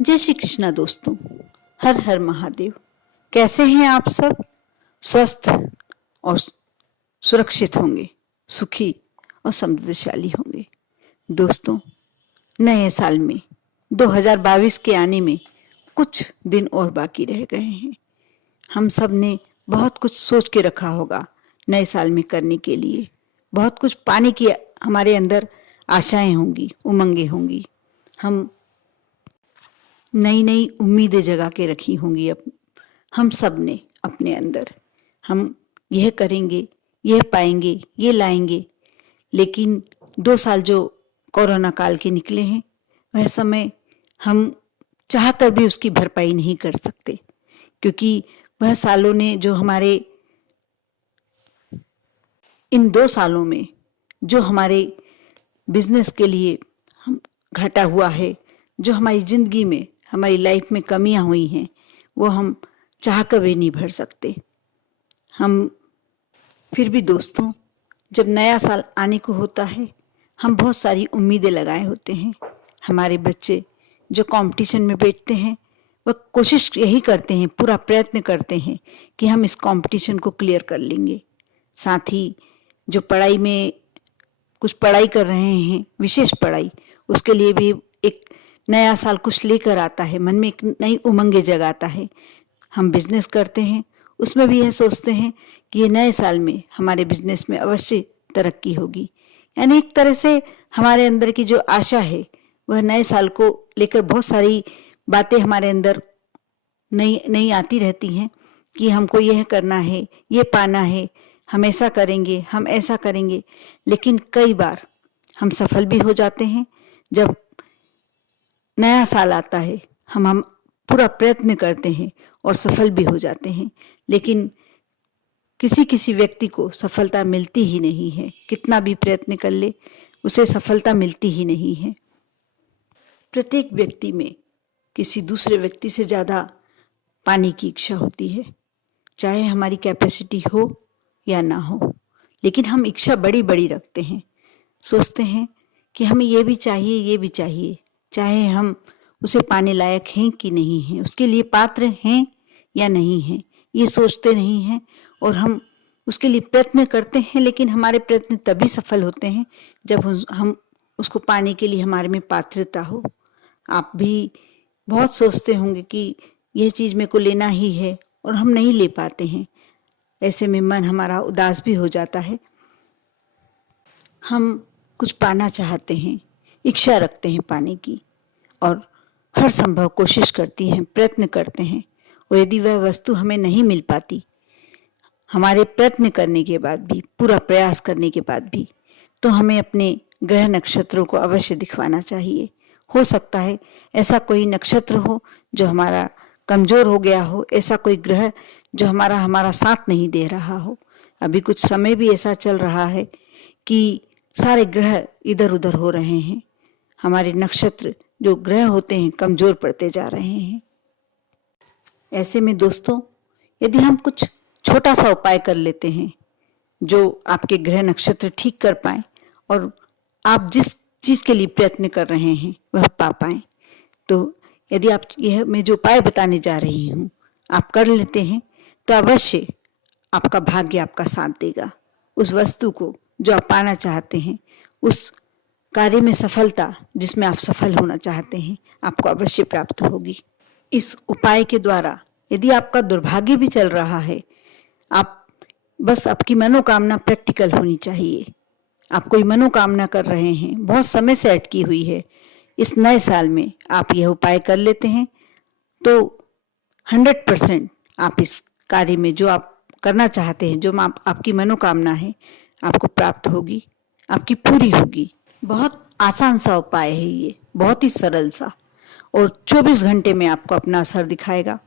जय श्री कृष्णा दोस्तों। हर हर महादेव। कैसे हैं आप सब? स्वस्थ और सुरक्षित होंगे, सुखी और समृद्धशाली होंगे। दोस्तों, नए साल में 2022 के आने में कुछ दिन और बाकी रह गए हैं। हम सब ने बहुत कुछ सोच के रखा होगा नए साल में करने के लिए। बहुत कुछ पाने की हमारे अंदर आशाएं होंगी, उमंगें होंगी। हम नई नई उम्मीदें जगा के रखी होंगी हम सब ने अपने अंदर। हम यह करेंगे, यह पाएंगे, ये लाएंगे। लेकिन 2 साल जो कोरोना काल के निकले हैं, वह समय हम चाहकर भी उसकी भरपाई नहीं कर सकते, क्योंकि वह सालों ने जो हमारे इन 2 सालों में जो हमारे बिजनेस के लिए हम घटा हुआ है, जो हमारी जिंदगी में, हमारी लाइफ में कमियां हुई हैं, वो हम चाह कर भी नहीं भर सकते। हम फिर भी दोस्तों, जब नया साल आने को होता है, हम बहुत सारी उम्मीदें लगाए होते हैं। हमारे बच्चे जो कंपटीशन में बैठते हैं, वह कोशिश यही करते हैं, पूरा प्रयत्न करते हैं कि हम इस कंपटीशन को क्लियर कर लेंगे। साथ ही जो पढ़ाई में कुछ पढ़ाई कर रहे हैं, विशेष पढ़ाई, उसके लिए भी एक नया साल कुछ लेकर आता है, मन में एक नई उमंगे जगाता है। हम बिजनेस करते हैं, उसमें भी यह सोचते हैं कि ये नए साल में हमारे बिजनेस में अवश्य तरक्की होगी। यानी एक तरह से हमारे अंदर की जो आशा है, वह नए साल को लेकर बहुत सारी बातें हमारे अंदर नई नई आती रहती हैं कि हमको यह करना है, ये पाना है, हम ऐसा करेंगे, हम ऐसा करेंगे। लेकिन कई बार हम सफल भी हो जाते हैं। जब नया साल आता है, हम पूरा प्रयत्न करते हैं और सफल भी हो जाते हैं। लेकिन किसी किसी व्यक्ति को सफलता मिलती ही नहीं है। कितना भी प्रयत्न कर ले, उसे सफलता मिलती ही नहीं है। प्रत्येक व्यक्ति में किसी दूसरे व्यक्ति से ज़्यादा पाने की इच्छा होती है, चाहे हमारी कैपेसिटी हो या ना हो। लेकिन हम इच्छा बड़ी बड़ी रखते हैं, सोचते हैं कि हमें ये भी चाहिए, ये भी चाहिए, चाहे हम उसे पाने लायक हैं कि नहीं हैं, उसके लिए पात्र हैं या नहीं हैं, ये सोचते नहीं हैं। और हम उसके लिए प्रयत्न करते हैं, लेकिन हमारे प्रयत्न तभी सफल होते हैं जब हम उसको पाने के लिए हमारे में पात्रता हो। आप भी बहुत सोचते होंगे कि यह चीज़ मेरे को लेना ही है, और हम नहीं ले पाते हैं। ऐसे में मन हमारा उदास भी हो जाता है। हम कुछ पाना चाहते हैं, इच्छा रखते हैं पाने की, और हर संभव कोशिश करती हैं, प्रयत्न करते हैं। और यदि वह वस्तु हमें नहीं मिल पाती, हमारे प्रयत्न करने के बाद भी, पूरा प्रयास करने के बाद भी, तो हमें अपने ग्रह नक्षत्रों को अवश्य दिखवाना चाहिए। हो सकता है ऐसा कोई नक्षत्र हो जो हमारा कमजोर हो गया हो, ऐसा कोई ग्रह जो हमारा साथ नहीं दे रहा हो। अभी कुछ समय भी ऐसा चल रहा है कि सारे ग्रह इधर उधर हो रहे हैं। हमारे नक्षत्र जो ग्रह होते हैं, कमजोर पड़ते जा रहे हैं। ऐसे में दोस्तों, यदि हम कुछ छोटा सा उपाय कर लेते हैं जो आपके ग्रह नक्षत्र ठीक कर पाए, और आप जिस चीज के लिए प्रयत्न कर रहे हैं वह पा पाए, तो यदि आप यह मैं जो उपाय बताने जा रही हूँ आप कर लेते हैं, तो अवश्य आपका भाग्य आपका साथ देगा। उस वस्तु को जो आप पाना चाहते हैं, उस कार्य में सफलता जिसमें आप सफल होना चाहते हैं, आपको अवश्य प्राप्त होगी। इस उपाय के द्वारा यदि आपका दुर्भाग्य भी चल रहा है, आप बस आपकी मनोकामना प्रैक्टिकल होनी चाहिए। आप कोई मनोकामना कर रहे हैं, बहुत समय से अटकी हुई है, इस नए साल में आप यह उपाय कर लेते हैं, तो 100% आप इस कार्य में जो आप करना चाहते हैं, जो आपकी मनोकामना है, आपको प्राप्त होगी, आपकी पूरी होगी। बहुत आसान सा उपाय है ये, बहुत ही सरल सा, और 24 घंटे में आपको अपना असर दिखाएगा।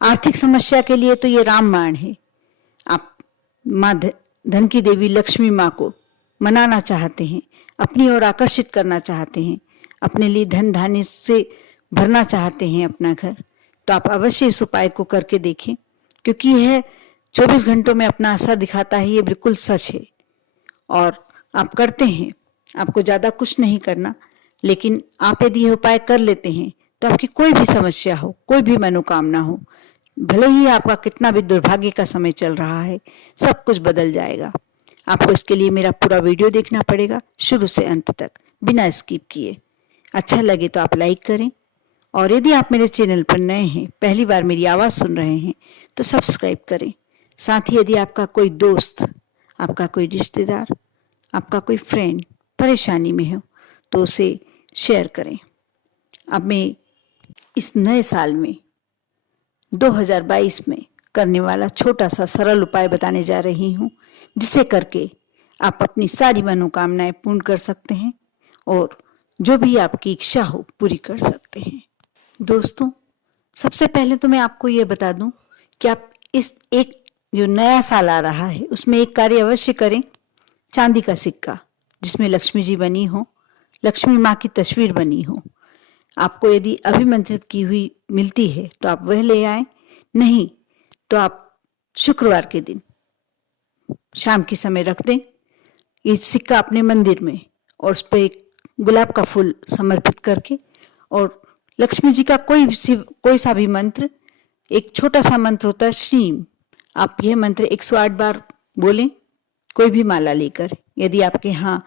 आर्थिक समस्या के लिए तो ये रामबाण है। आप माँ धन की देवी लक्ष्मी माँ को मनाना चाहते हैं, अपनी ओर आकर्षित करना चाहते हैं, अपने लिए धन धान्य से भरना चाहते हैं अपना घर, तो आप अवश्य इस उपाय को करके देखें, क्योंकि यह 24 घंटों में अपना असर दिखाता है। ये बिल्कुल सच है। और आप करते हैं, आपको ज़्यादा कुछ नहीं करना, लेकिन आप यदि यह उपाय कर लेते हैं तो आपकी कोई भी समस्या हो, कोई भी मनोकामना हो, भले ही आपका कितना भी दुर्भाग्य का समय चल रहा है, सब कुछ बदल जाएगा। आपको इसके लिए मेरा पूरा वीडियो देखना पड़ेगा शुरू से अंत तक, बिना स्किप किए। अच्छा लगे तो आप लाइक करें, और यदि आप मेरे चैनल पर नए हैं, पहली बार मेरी आवाज़ सुन रहे हैं, तो सब्सक्राइब करें। साथ ही यदि आपका कोई दोस्त, आपका कोई रिश्तेदार, आपका कोई फ्रेंड परेशानी में हो तो उसे शेयर करें। अब मैं इस नए साल में 2022 में करने वाला छोटा सा सरल उपाय बताने जा रही हूँ, जिसे करके आप अपनी सारी मनोकामनाएं पूर्ण कर सकते हैं और जो भी आपकी इच्छा हो पूरी कर सकते हैं। दोस्तों, सबसे पहले तो मैं आपको ये बता दूं कि आप इस एक जो नया साल आ रहा है उसमें एक कार्य अवश्य करें। चांदी का सिक्का जिसमें लक्ष्मी जी बनी हो, लक्ष्मी माँ की तस्वीर बनी हो, आपको यदि अभिमंत्रित की हुई मिलती है तो आप वह ले आए, नहीं तो आप शुक्रवार के दिन शाम के समय रख दें ये सिक्का अपने मंदिर में, और उस पर एक गुलाब का फूल समर्पित करके, और लक्ष्मी जी का कोई सा भी मंत्र, एक छोटा सा मंत्र होता है श्रीम, आप यह मंत्र 108 बार बोलें, कोई भी माला लेकर। यदि आपके यहाँ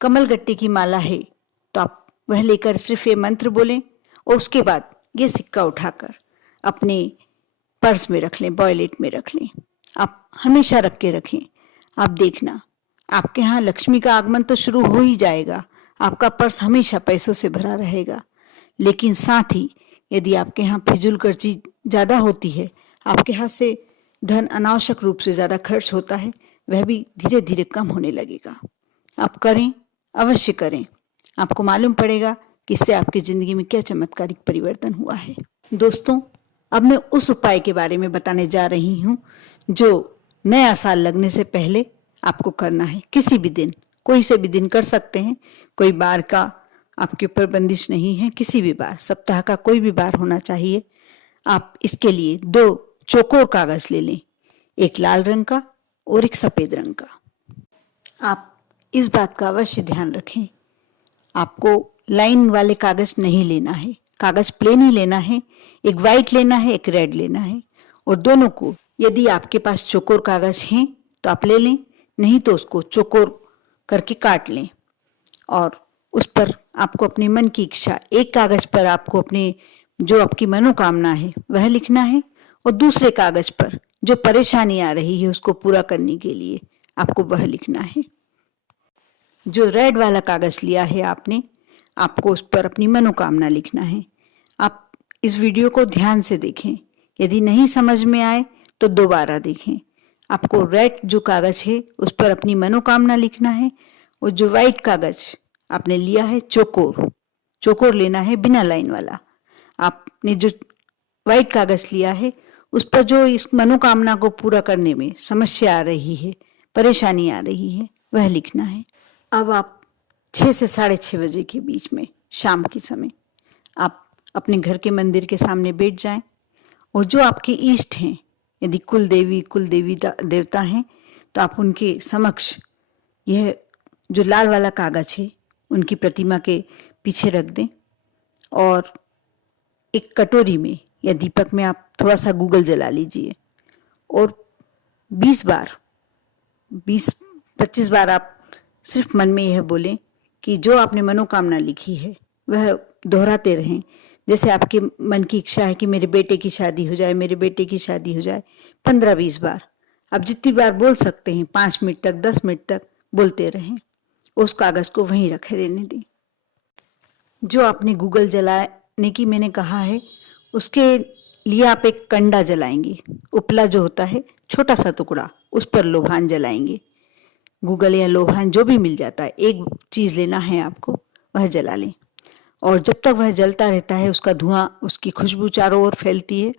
कमलगट्टे की माला है तो आप वह लेकर सिर्फ ये मंत्र बोलें, और उसके बाद ये सिक्का उठाकर अपने पर्स में रख लें, वॉलेट में रख लें। आप हमेशा रख के रखें। आप देखना आपके यहाँ लक्ष्मी का आगमन तो शुरू हो ही जाएगा, आपका पर्स हमेशा पैसों से भरा रहेगा। लेकिन साथ ही यदि आपके यहाँ फिजूल खर्ची ज़्यादा होती है, आपके हाथ से धन अनावश्यक रूप से ज़्यादा खर्च होता है, वह भी धीरे धीरे कम होने लगेगा। आप करें, अवश्य करें, आपको मालूम पड़ेगा कि इससे आपकी ज़िंदगी में क्या चमत्कारिक परिवर्तन हुआ है। दोस्तों, अब मैं उस उपाय के बारे में बताने जा रही हूँ जो नया साल लगने से पहले आपको करना है। किसी भी दिन, कोई से भी दिन कर सकते हैं, कोई बार का आपके ऊपर बंदिश नहीं है, किसी भी बार, सप्ताह का कोई भी बार होना चाहिए। आप इसके लिए 2 चौकोर कागज ले लें, एक लाल रंग का और एक सफ़ेद रंग का। आप इस बात का अवश्य ध्यान रखें, आपको लाइन वाले कागज नहीं लेना है, कागज प्लेन ही लेना है। एक वाइट लेना है, एक रेड लेना है, और दोनों को यदि आपके पास चौकोर कागज हैं तो आप ले लें, नहीं तो उसको चौकोर करके काट लें, और उस पर आपको अपने मन की इच्छा, एक कागज पर आपको अपने जो आपकी मनोकामना है वह लिखना है, और दूसरे कागज पर जो परेशानी आ रही है उसको पूरा करने के लिए आपको वह लिखना है। जो रेड वाला कागज लिया है आपने, आपको उस पर अपनी मनोकामना लिखना है। आप इस वीडियो को ध्यान से देखें, यदि नहीं समझ में आए तो दोबारा देखें। आपको रेड जो कागज है उस पर अपनी मनोकामना लिखना है, और जो वाइट कागज आपने लिया है चौकोर लेना है, बिना लाइन वाला। आपने जो वाइट कागज लिया है उस पर जो इस मनोकामना को पूरा करने में समस्या आ रही है, परेशानी आ रही है, वह लिखना है। अब आप 6 से 6:30 बजे के बीच में, शाम के समय, आप अपने घर के मंदिर के सामने बैठ जाएं, और जो आपके इष्ट हैं, यदि कुल देवी देवता हैं तो आप उनके समक्ष यह जो लाल वाला कागज है उनकी प्रतिमा के पीछे रख दें, और एक कटोरी में या दीपक में आप थोड़ा सा गूगल जला लीजिए, और 20-25 बार आप सिर्फ मन में यह बोलें कि जो आपने मनोकामना लिखी है वह दोहराते रहें। जैसे आपके मन की इच्छा है कि मेरे बेटे की शादी हो जाए, मेरे बेटे की शादी हो जाए, 15-20 बार आप जितनी बार बोल सकते हैं, 5 मिनट तक, 10 मिनट तक बोलते रहें। उस कागज को वहीं रखे रहने दें। जो आपने गूगल जलाने की मैंने कहा है, उसके लिए आप एक कंडा जलाएंगे, उपला जो होता है छोटा सा टुकड़ा, उस पर लोभान जलाएंगे। गूगल या लोभान जो भी मिल जाता है, एक चीज़ लेना है आपको, वह जला लें, और जब तक वह जलता रहता है उसका धुआं, उसकी खुशबू चारों ओर फैलती है।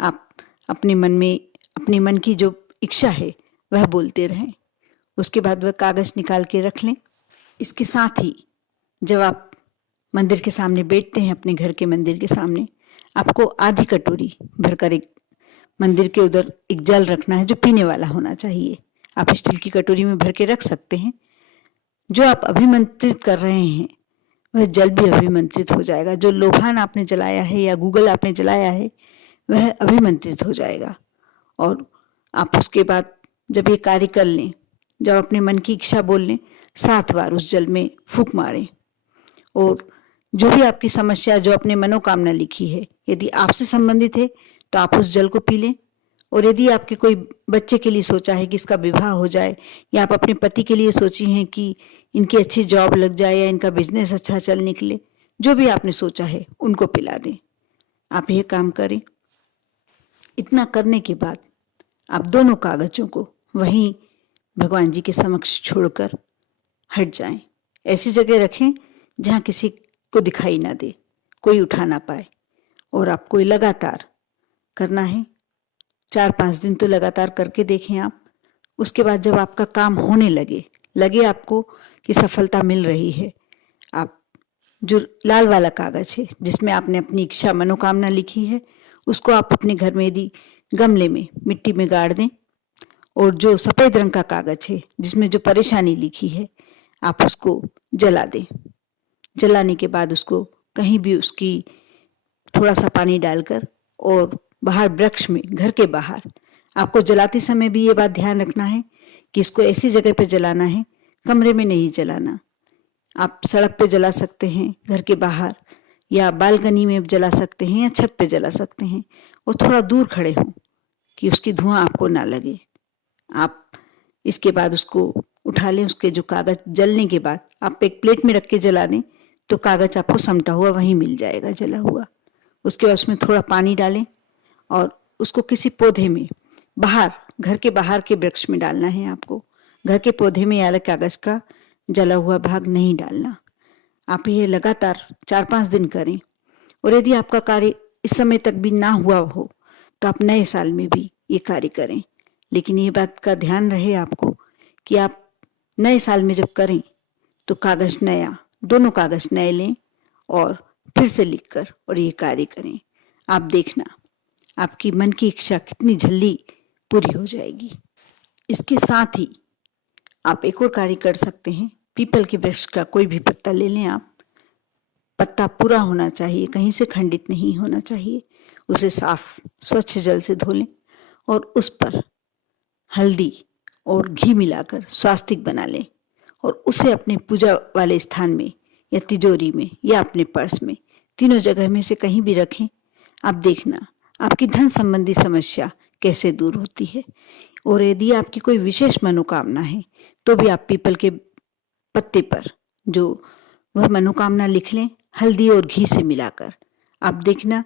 आप अपने मन में अपने मन की जो इच्छा है वह बोलते रहें। उसके बाद वह कागज़ निकाल के रख लें। इसके साथ ही जब आप मंदिर के सामने बैठते हैं, अपने घर के मंदिर के सामने, आपको आधी कटोरी भरकर एक मंदिर के उधर एक जल रखना है जो पीने वाला होना चाहिए। आप स्टील की कटोरी में भर के रख सकते हैं। जो आप अभिमंत्रित कर रहे हैं वह जल भी अभिमंत्रित हो जाएगा। जो लोभान आपने जलाया है या गूगल आपने जलाया है वह अभिमंत्रित हो जाएगा। और आप उसके बाद जब ये कार्य कर लें, जब अपने मन की इच्छा बोल लें, 7 बार उस जल में फूंक मारें। और जो भी आपकी समस्या, जो अपने मनोकामना लिखी है, यदि आपसे संबंधित है तो आप उस जल को पी लें। और यदि आपके कोई बच्चे के लिए सोचा है कि इसका विवाह हो जाए, या आप अपने पति के लिए सोची हैं कि इनकी अच्छी जॉब लग जाए या इनका बिजनेस अच्छा चल निकले, जो भी आपने सोचा है उनको पिला दें। आप यह काम करें। इतना करने के बाद आप दोनों कागजों को वहीं भगवान जी के समक्ष छोड़कर हट जाएं। ऐसी जगह रखें जहाँ किसी को दिखाई ना दे, कोई उठा ना पाए। और आपको लगातार करना है, 4-5 दिन तो लगातार करके देखें आप। उसके बाद जब आपका काम होने लगे आपको कि सफलता मिल रही है, आप जो लाल वाला कागज है जिसमें आपने अपनी इच्छा मनोकामना लिखी है, उसको आप अपने घर में यदि गमले में मिट्टी में गाड़ दें। और जो सफ़ेद रंग का कागज है जिसमें जो परेशानी लिखी है, आप उसको जला दें। जलाने के बाद उसको कहीं भी उसकी थोड़ा सा पानी डालकर, और बाहर वृक्ष में, घर के बाहर, आपको जलाते समय भी ये बात ध्यान रखना है कि इसको ऐसी जगह पे जलाना है, कमरे में नहीं जलाना। आप सड़क पे जला सकते हैं, घर के बाहर, या बालकनी में जला सकते हैं, या छत पे जला सकते हैं। और थोड़ा दूर खड़े हों कि उसकी धुआं आपको ना लगे। आप इसके बाद उसको उठा लें। उसके जो कागज जलने के बाद आप एक प्लेट में रख के जला दें तो कागज आपको समटा हुआ वहीं मिल जाएगा, जला हुआ। उसके बाद उसमें थोड़ा पानी डालें और उसको किसी पौधे में, बाहर, घर के बाहर के वृक्ष में डालना है आपको। घर के पौधे में या कागज का जला हुआ भाग नहीं डालना। आप ये लगातार 4-5 दिन करें। और यदि आपका कार्य इस समय तक भी ना हुआ हो तो आप नए साल में भी ये कार्य करें। लेकिन ये बात का ध्यान रहे आपको कि आप नए साल में जब करें तो कागज नया, दोनों कागज नए लें और फिर से लिखकर और ये कार्य करें। आप देखना आपकी मन की इच्छा कितनी जल्दी पूरी हो जाएगी। इसके साथ ही आप एक और कार्य कर सकते हैं। पीपल के वृक्ष का कोई भी पत्ता ले लें आप। पत्ता पूरा होना चाहिए, कहीं से खंडित नहीं होना चाहिए। उसे साफ स्वच्छ जल से धो लें और उस पर हल्दी और घी मिलाकर स्वास्तिक बना लें और उसे अपने पूजा वाले स्थान में या तिजोरी में या अपने पर्स में, तीनों जगह में से कहीं भी रखें। आप देखना आपकी धन संबंधी समस्या कैसे दूर होती है। और यदि आपकी कोई विशेष मनोकामना है तो भी आप पीपल के पत्ते पर जो वह मनोकामना लिख लें, हल्दी और घी से मिलाकर। आप देखना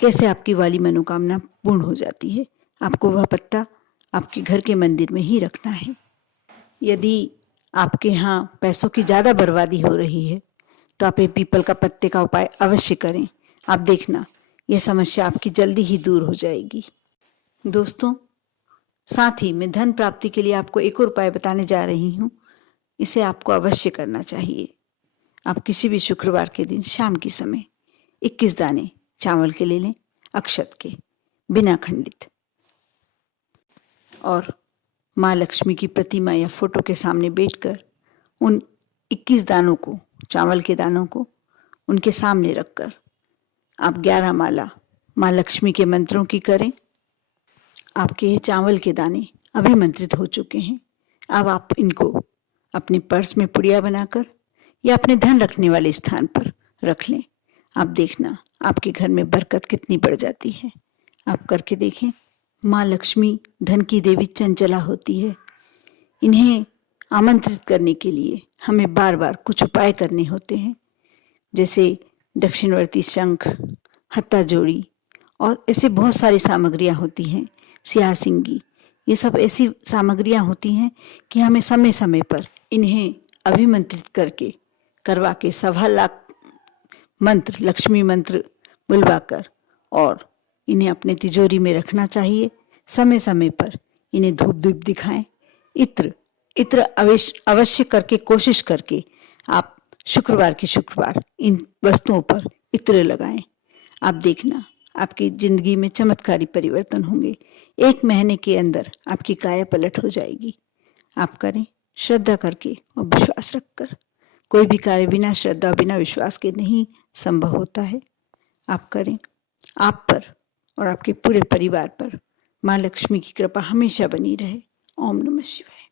कैसे आपकी वाली मनोकामना पूर्ण हो जाती है। आपको वह पत्ता आपके घर के मंदिर में ही रखना है। यदि आपके यहाँ पैसों की ज़्यादा बर्बादी हो रही है तो आप ये पीपल का पत्ते का उपाय अवश्य करें। आप देखना यह समस्या आपकी जल्दी ही दूर हो जाएगी। दोस्तों, साथ ही मैं धन प्राप्ति के लिए आपको एक और उपाय बताने जा रही हूँ। इसे आपको अवश्य करना चाहिए। आप किसी भी शुक्रवार के दिन शाम के समय 21 दाने चावल के ले लें, अक्षत के, बिना खंडित, और माँ लक्ष्मी की प्रतिमा या फोटो के सामने बैठकर उन 21 दानों को, चावल के दानों को उनके सामने रखकर आप 11 माला माँ लक्ष्मी के मंत्रों की करें। आपके ये चावल के दाने अभिमंत्रित हो चुके हैं। अब आप इनको अपने पर्स में पुड़िया बनाकर या अपने धन रखने वाले स्थान पर रख लें। आप देखना आपके घर में बरकत कितनी बढ़ जाती है। आप करके देखें। माँ लक्ष्मी धन की देवी चंचला होती है। इन्हें आमंत्रित करने के लिए हमें बार बार कुछ उपाय करने होते हैं, जैसे दक्षिणवर्ती शंख, हत्ता जोड़ी, और ऐसे बहुत सारी सामग्रियाँ होती हैं, सियार सिंगी। ये सब ऐसी सामग्रियाँ होती हैं कि हमें समय समय पर इन्हें अभिमंत्रित करके करवा के 1.25 लाख मंत्र, लक्ष्मी मंत्र बुलवाकर और इन्हें अपने तिजोरी में रखना चाहिए। समय समय पर इन्हें धूप दीप दिखाएं। इत्र अवश्य करके, कोशिश करके आप शुक्रवार के शुक्रवार इन वस्तुओं पर इत्र लगाएं। आप देखना आपकी जिंदगी में चमत्कारी परिवर्तन होंगे। 1 महीने के अंदर आपकी काया पलट हो जाएगी। आप करें श्रद्धा करके और विश्वास रखकर। कोई भी कार्य बिना श्रद्धा बिना विश्वास के नहीं संभव होता है। आप करें। आप पर और आपके पूरे परिवार पर माँ लक्ष्मी की कृपा हमेशा बनी रहे। ओम नमः शिवाय।